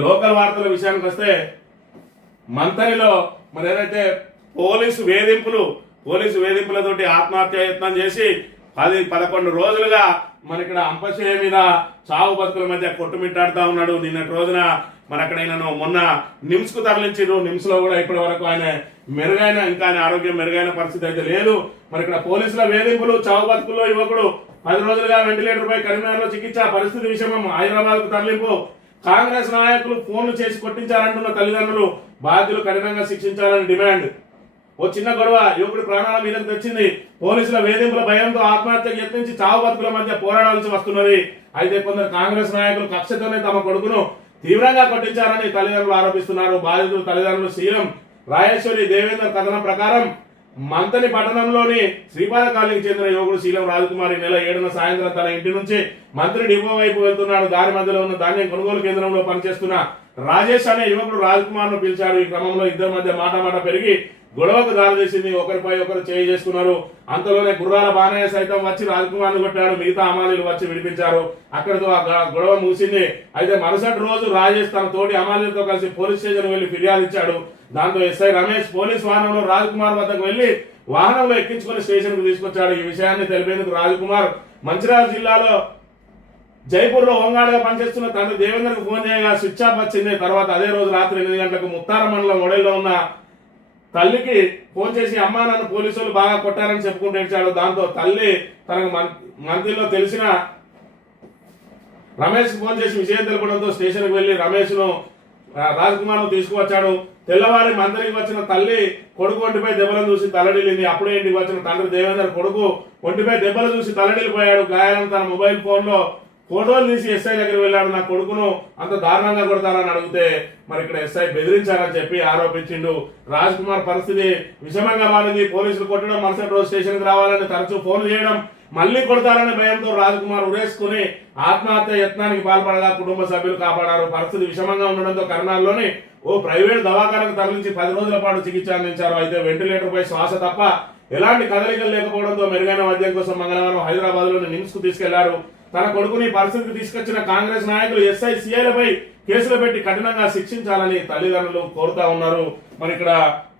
Local వార్తల విషయానికి వస్తే మంతనిలో మరి ఏదైతే పోలీసు వేధింపులతోటి ఆత్మహత్య యత్నం చేసి 10-11 రోజులుగా మన ఇక్కడ అంపశయ్య మీద చావు బతుకుల మధ్య కొట్టుమిట్టాడుతా ఉన్నాడు. నిన్నటి రోజున మన అక్కడ ఆయనను మొన్న నిమ్స్ కు తరలించారు. నిమ్స్ లో కూడా ఇప్పటి వరకు ఆయన ఇంకా ఆయన ఆరోగ్యం మెరుగైన పరిస్థితి అయితే లేదు. మరి ఇక్కడ పోలీసుల వేధింపులు, చావు బతుకుల్లో యువకుడు 10 రోజులుగా వెంటిలేటర్ పై కరీంనగర్ లో చికిత్స, పరిస్థితి విషయం హైదరాబాద్ కు తరలింపు. కాంగ్రెస్ నాయకులు ఫోన్లు చేసి కొట్టించారంటున్న తల్లిదండ్రులు, బాధ్యులు కఠినంగా శిక్షించాలని డిమాండ్. ఓ చిన్న గొడవ యువకుడి ప్రాణాల మీదకు తెచ్చింది. పోలీసుల వేధింపుల భయంతో ఆత్మహత్యకు యత్నించి చావు బతుకుల మధ్య పోరాడాల్సి వస్తున్నది. అయితే కొందరు కాంగ్రెస్ నాయకులు కక్షతోనే తమ కొడుకును తీవ్రంగా కొట్టించారని తల్లిదండ్రులు ఆరోపిస్తున్నారు. బాధితులు తల్లిదండ్రులు సీఎం రాజేశ్వరి దేవేందర్ కథనం ప్రకారం మంతని పట్టణంలోని శ్రీపాద కాలనీకి చెందిన యువకుడు శీలం రాజకుమారి నెల 7న సాయంత్రం తన ఇంటి నుంచి మంత్రి డిపో వైపు వెళ్తున్నాడు. దారి మధ్యలో ఉన్న ధాన్యం కొనుగోలు కేంద్రంలో పనిచేస్తున్న రాజేష్ అనే యువకుడు రాజకుమార్ ను పిలిచాడు. ఈ క్రమంలో ఇద్దరి మధ్య మాట పెరిగి గొడవకు దారితీసింది. ఒకరిపై ఒకరు చేయి చేసుకున్నారు. అంతలోనే గుర్రాల బానయ్య సైతం వచ్చి రాజకుమార్ ను కొట్టాడు. మిగతా అమాలీలు వచ్చి విడిపించారు. అక్కడితో ఆ గొడవ ముగిసింది. అయితే మరుసటి రోజు రాజేష్ తన తోటి అమాలీలతో కలిసి పోలీస్ స్టేషన్ వెళ్లి ఫిర్యాదు ఇచ్చాడు. దాంతో ఎస్ఐ రమేష్ పోలీస్ వాహనంలో రాజకుమార్ వద్దకు వెళ్లి వాహనంలో ఎక్కించుకుని స్టేషన్ కు తీసుకొచ్చాడు. ఈ విషయాన్ని తెలిపేందుకు రాజకుమార్ మంచిర్యాల జిల్లాలో జైపూర్ లో హోంగార్డ్ గా పనిచేస్తున్న తండ్రి దేవేందర్ కు ఫోన్ చేయగా స్విచ్ ఆఫ్ వచ్చింది. తర్వాత అదే రోజు రాత్రి 8 గంటలకు ముత్తారం మండలం ఒడేల్లో ఉన్న తల్లికి ఫోన్ చేసి అమ్మా నన్ను పోలీసులు బాగా కొట్టారని చెప్పుకుంటూ ఏడ్చాడు. దాంతో తల్లి తనకు మంత్రిలో తెలిసిన రమేష్ ఫోన్ చేసి విషయం తెలపడంతో స్టేషన్ కు వెళ్లి రమేష్ ను రాజ్కుమార్ ను తీసుకువచ్చాడు. తెల్లవారి మంత్రికి వచ్చిన తల్లి కొడుకు ఒంటిపై దెబ్బలను చూసి తలడిల్లింది. అప్పుడే ఇంటికి వచ్చిన తండ్రి దేవేందర్ కొడుకు ఒంటిపై దెబ్బలు చూసి తలడిల్లిపోయాడు. గాయాలను తన మొబైల్ ఫోన్ లో ఫోటోలు తీసి ఎస్ఐ దగ్గర వెళ్ళాడు. నా కొడుకును అంత దారుణంగా కొడతారని అడిగితే మరి ఇక్కడ ఎస్ఐ బెదిరించారని చెప్పి ఆరోపించిండు. రాజ్ కుమార్ పరిస్థితి విషమంగా మారింది. పోలీసులు కొట్టడం, మరుసటి రోజు స్టేషన్ కి రావాలని తరచూ ఫోన్ చేయడం, మళ్లీ కొడతారనే భయంతో రాజ్ కుమార్ ఉరేసుకుని ఆత్మహత్య యత్నానికి పాల్పడగా కుటుంబ సభ్యులు కాపాడారు. పరిస్థితి విషమంగా ఉండడంతో కర్నాల్లోని ఓ ప్రైవేట్ దవాఖానకు తరలించి 10 రోజుల పాటు చికిత్స అందించారు. అయితే వెంటిలేటర్ పై శ్వాస తప్ప ఎలాంటి కదలికలు లేకపోవడంతో మెరుగైన వైద్యం కోసం మంగళవారం హైదరాబాద్ లోని నిమ్స్ కు తీసుకెళ్లారు. తన కొడుకుని పరిస్థితికి తీసుకొచ్చిన కాంగ్రెస్ నాయకులు ఎస్ఐ సిఐలపై కేసులు పెట్టి కఠినంగా శిక్షించాలని తల్లిదండ్రులు కోరుతా ఉన్నారు. మరి ఇక్కడ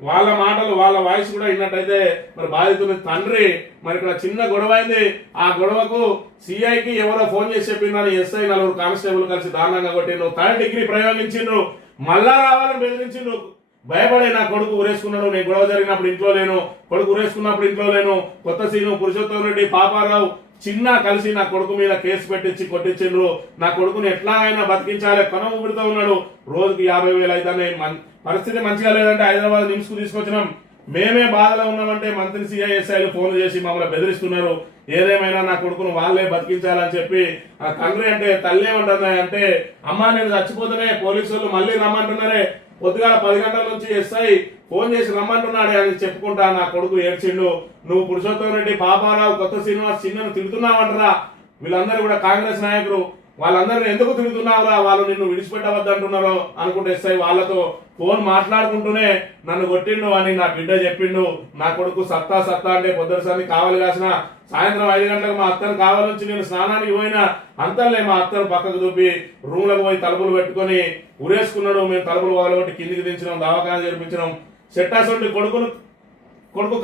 వాళ్ళ మాటలు, వాళ్ళ వాయిస్ కూడా విన్నట్టయితే మరి బాధితుని తండ్రి మరి ఇక్కడ చిన్న గొడవ అయింది. ఆ గొడవకు సిఐకి ఎవరో ఫోన్ చేసి చెప్పిందని ఎస్ఐ 4 కానిస్టేబుల్ కలిసి దారుణంగా కొట్టిండ్రు. 3rd degree ప్రయోగించిండ్రు. మళ్ళా రావాలని బెదిరించిండ్రు. భయపడే నా కొడుకు ఉరేసుకున్నాడు, నేను గొడవ జరిగినప్పుడు ఇంట్లో లేను, కొడుకు ఉరేసుకున్నప్పుడు ఇంట్లో లేను, కొత్త సీను, పురుషోత్తం రెడ్డి, పాపారావు చిన్న కలిసి నా కొడుకు మీద కేసు పెట్టించి కొట్టించిండ్రు. నా కొడుకుని ఎట్లాగైనా బతికించాలి, కొన ఊపిరితో ఉన్నాడు. రోజుకి 50,000 అయితే పరిస్థితి మంచిగా లేదంటే హైదరాబాద్ నిమ్స్ కు తీసుకొచ్చినాం. మేమే బాధలో ఉన్నామంటే మంత్రి సిఐఎస్ఐలు ఫోన్ చేసి మమ్మల్ని బెదిరిస్తున్నారు. ఏదేమైనా నా కొడుకును వాళ్ళే బతికించాలని చెప్పి ఆ తండ్రి అంటే తల్లి ఏమంటున్నాయి అంటే, అమ్మా నేను చచ్చిపోతేనే పోలీసులు మళ్ళీ రమ్మంటున్నారే, పొద్దుగాల 10 గంటల నుంచి ఎస్ఐ ఫోన్ చేసి రమ్మంటున్నాడే అని చెప్పుకుంటా నా కొడుకు ఏడ్చిండు. నువ్వు పురుషోత్తం రెడ్డి, పాపారావు, కొత్త శ్రీనివాస్ చిన్నను తిడుతున్నావంటరా. వీళ్ళందరూ కూడా కాంగ్రెస్ నాయకులు. వాళ్ళందరిని ఎందుకు తిడుతున్నావురా, వాళ్ళు నిన్ను విడిచిపెట్టవద్దంటున్నారో అనుకుంటే ఎస్ఐ వాళ్ళతో ఫోన్ మాట్లాడుకుంటూనే నన్ను కొట్టిండు అని నా బిడ్డ చెప్పిండు. నా కొడుకు సత్తా అంటే పొద్దుసారి కావాలి కాసిన సాయంత్రం 5 గంటలకు మా అత్తను కావాలి నుంచి నేను స్నానానికి పోయినా అంతలే మా అత్తను పక్కకు దూపి రూమ్లకు పోయి తలుపులు పెట్టుకుని ఉరేసుకున్నాడు. మేము తలుపులు పగలగొట్టి కిందికి దించినాం, దవాఖాన చేర్పించినాం. చెట్టాసొంటి కొడుకు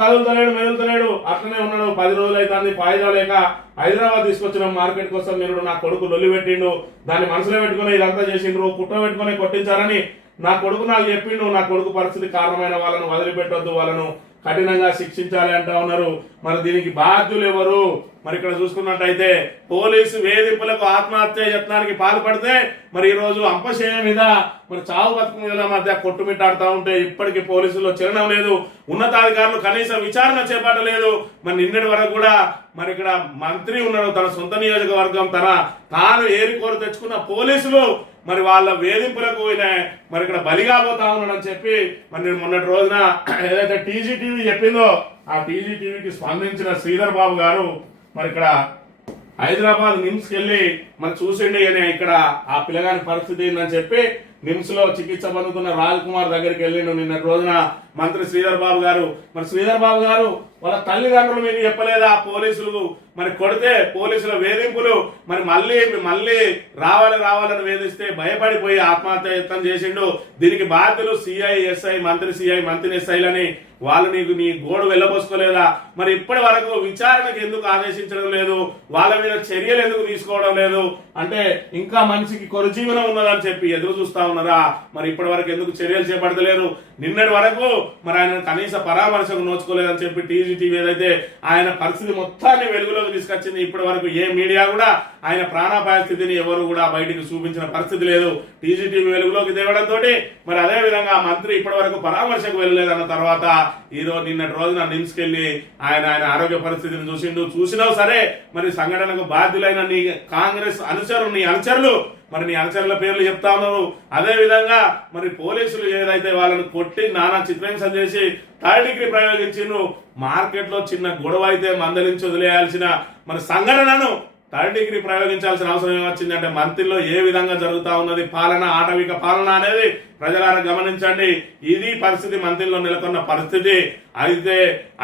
కదులుతలేడు, మెదులుతలేడు, అట్లనే ఉన్నాడు. 10 రోజులు అయితే ఫాయిదా లేక హైదరాబాద్ తీసుకొచ్చినాం మార్కెట్ కోసం. మీరు నా కొడుకు లొల్లి పెట్టిండు, దాన్ని మనసులో పెట్టుకుని ఇదంతా చేసిండ్రు, కుట్ర పెట్టుకుని కొట్టించారని నా కొడుకు నాకు చెప్పిండు. నా కొడుకు పరిస్థితి కారణమైన వాళ్ళను వదిలిపెట్టొద్దు, వాళ్ళను కఠినంగా శిక్షించాలి అంటా ఉన్నారు. మరి దీనికి బాధ్యులు ఎవరు? మరి ఇక్కడ చూసుకున్నట్టయితే పోలీసు వేధింపులకు ఆత్మహత్య యత్నానికి పాల్పడితే మరి ఈ రోజు అంపశయ్య మీద మరి చావు బతుకుల మధ్య కొట్టుమిట్టాడుతూ ఉంటే ఇప్పటికీ పోలీసుల్లో చిరణం లేదు. ఉన్నతాధికారులు కనీసం విచారణ చేపట్టలేదు. మరి నిన్నటి వరకు కూడా మరి ఇక్కడ మంత్రి ఉన్నాడు, తన సొంత నియోజకవర్గం తాను ఏరికోరు తెచ్చుకున్న పోలీసులు మరి వాళ్ళ వేధింపులకు మరి ఇక్కడ బలిగా పోతా ఉన్నాడని చెప్పి మరి నేను మొన్నటి రోజున ఏదైతే టీజీటీవీ చెప్పిందో ఆ టీజీటీవీకి స్పందించిన శ్రీధర్ బాబు గారు మరి ఇక్కడ హైదరాబాద్ నిమ్స్కి వెళ్ళి మరి చూసిండి అని ఇక్కడ ఆ పిల్లగాని పరిస్థితి ఏందని చెప్పి నిమ్స్ లో చికిత్స పొందుతున్న రాజ్ కుమార్ దగ్గరికి వెళ్ళిండు నిన్నటి రోజున. మంత్రి శ్రీధర్ బాబు గారు. మరి శ్రీధర్ బాబు గారు వాళ్ళ తల్లిదండ్రులు మీకు చెప్పలేదా? పోలీసులు మరి కొడితే పోలీసుల వేధింపులు మరి మళ్ళీ రావాలని వేధిస్తే భయపడిపోయి ఆత్మహత్య యత్నం చేసిండు. దీనికి బాధ్యులు సిఐ ఎస్ఐ, మంత్రి సిఐ, మంత్రి ఎస్ఐలని వాళ్ళు నీ గోడు వెళ్ళబోసుకోలేదా? మరి ఇప్పటి వరకు విచారణకు ఎందుకు ఆదేశించడం లేదు? వాళ్ళ మీద చర్యలు ఎందుకు తీసుకోవడం లేదు? అంటే ఇంకా మనిషికి కొరజీవనం ఉన్నదని చెప్పి ఎదురు చూస్తా ఉన్నారా? మరి ఇప్పటి వరకు ఎందుకు చర్యలు చేపడతలేరు? నిన్నటి వరకు మరి ఆయన కనీస పరామర్శకు నోచుకోలేదని చెప్పి టీజీటీవీ ఏదైతే ఆయన పరిస్థితి మొత్తాన్ని వెలుగులోకి తీసుకొచ్చింది. ఇప్పటి వరకు ఏ మీడియా కూడా ఆయన ప్రాణాపాయ స్థితిని ఎవరు కూడా బయటికి చూపించిన పరిస్థితి లేదు. టీజీటీవీ వెలుగులోకి తేవడంతో మరి అదే విధంగా మంత్రి ఇప్పటి వరకు పరామర్శకు వెళ్ళలేదన్న తర్వాత నిన్నటి రోజున నిమ్స్కి వెళ్ళి ఆయన ఆరోగ్య పరిస్థితిని చూసినా సరే మరి సంఘటనకు బాధ్యులైన నీ కాంగ్రెస్ అనుచరులు మరి నీ అనుచరుల పేర్లు చెప్తా ఉన్నారు. అదే విధంగా మరి పోలీసులు ఏదైతే వాళ్ళని కొట్టి నానా చిత్రహింస చేసి థర్డ్ డిగ్రీ ప్రయోగించిండ్రు. మార్కెట్ లో చిన్న గొడవ అయితే మందలించి వదిలేయాల్సిన మరి సంఘటనను థర్డ్ డిగ్రీ ప్రయోగించాల్సిన అవసరం ఏమొచ్చిందంటే మంత్రిలో ఏ విధంగా జరుగుతా ఉన్నది పాలన, ఆటవిక పాలన అనేది ప్రజలారా గమనించండి. ఇది పరిస్థితి, మంత్రిలో నెలకొన్న పరిస్థితి. అయితే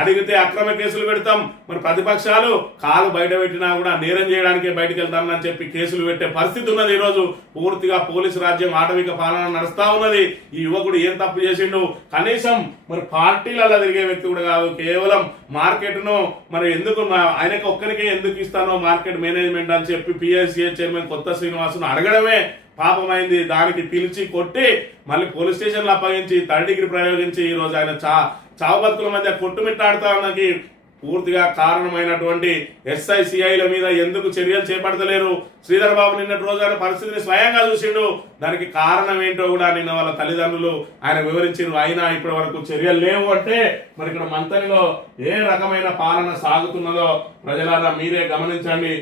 అడిగితే అక్రమ కేసులు పెడతాం, మరి ప్రతిపక్షాలు కాలు బయట పెట్టినా కూడా నేరం చేయడానికే బయటకు వెళ్తామని చెప్పి కేసులు పెట్టే పరిస్థితి ఉన్నది. ఈ రోజు పూర్తిగా పోలీసు రాజ్యం, ఆటవిక పాలన నడుస్తా ఉన్నది. ఈ యువకుడు ఏం తప్పు చేసిండు? కనీసం మరి పార్టీలలో తిరిగే వ్యక్తి కూడా కాదు, కేవలం మార్కెట్ ను మరి ఎందుకు ఆయనకు ఒక్కరికే ఎందుకు ఇస్తానో మార్కెట్ మేనేజ్మెంట్ అని చెప్పి పిఎస్సిఏ చైర్మన్ కొత్త శ్రీనివాసును అడగడమే పాపమైంది. దానికి పిలిచి కొట్టి మళ్ళీ పోలీస్ స్టేషన్లో అప్పగించి థర్డ్ డిగ్రీ ప్రయోగించి ఈ రోజు ఆయన చావు బతుకుల మధ్య కొట్టుమిట్టాడుతానికి పూర్తిగా కారణమైనటువంటి ఎస్ఐ సిఐల మీద ఎందుకు చర్యలు చేపడతలేరు? శ్రీధర్ బాబు నిన్నటి రోజు ఆయన పరిస్థితిని స్వయంగా చూసిండు. దానికి కారణం ఏంటో కూడా నిన్న వాళ్ళ తల్లిదండ్రులు ఆయన వివరించారు. అయినా ఇప్పటి వరకు చర్యలు లేవు అంటే మరి ఇక్కడ మంతనిలో ఏ రకమైన పాలన సాగుతున్నదో ప్రజలారా మీరే గమనించండి.